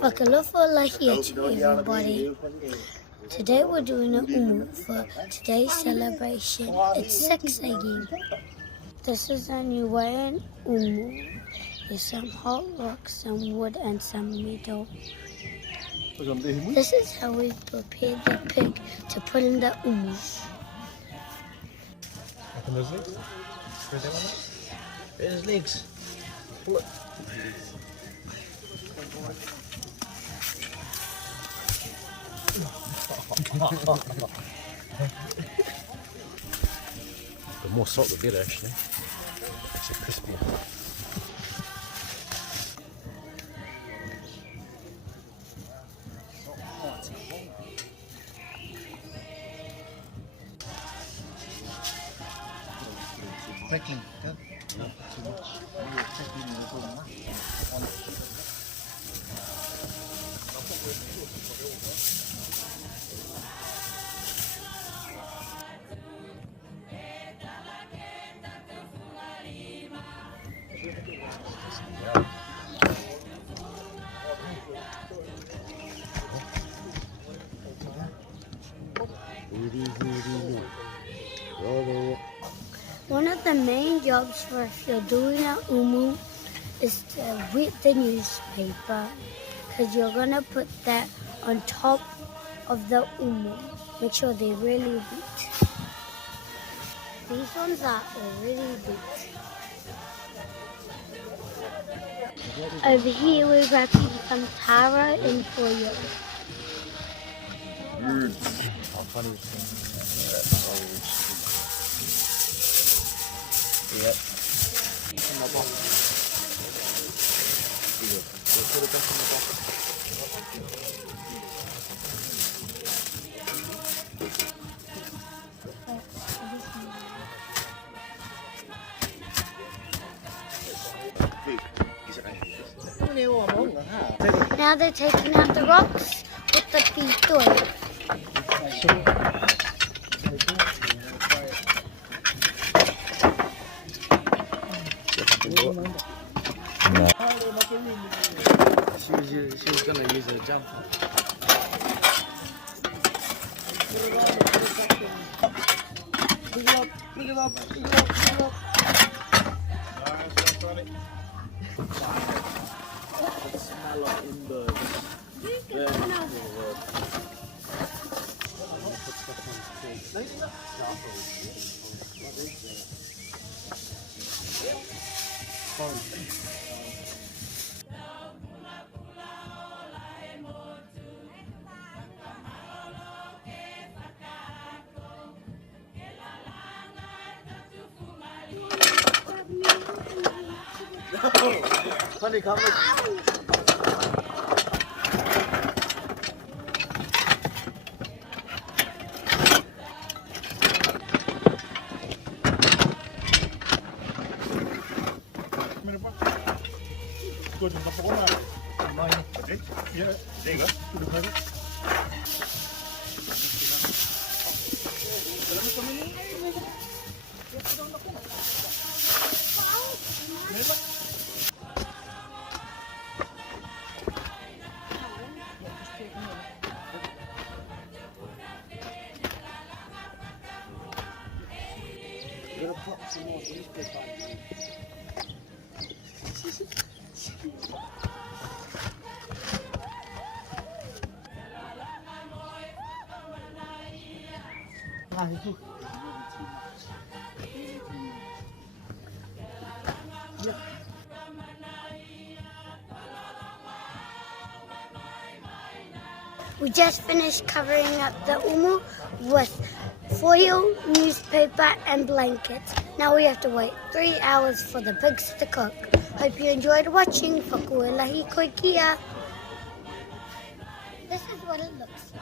Fakafiafia, everybody. Today we're doing an umu for today's celebration. It's sex again. This is a Hawaiian umu. There's some hot rocks, some wood, and some metal. This is how we prepare the pig to put in the umu. Open those legs. Where's his legs? Pull it. The more salt the better, actually. Makes it crispier. Crackling. One of the main jobs for if you're doing an umu is to wet the newspaper, because you're going to put that on top of the umu. Make sure they're really wet. These ones are already wet. Over here we're wrapping some taro in foil. Yep. Now they're taking out the rocks with the pitoy. She was gonna use a jump. Pick it up, pick it up, pick it up, pick it up. The smell of embers. Honey, come with me. We're gonna put some more newspaper on. We just finished covering up the umu with foil, newspaper and blankets. Now we have to wait 3 hours for the pigs to cook. Hope you enjoyed watching. Fakuelahi koikia. This is what it looks like.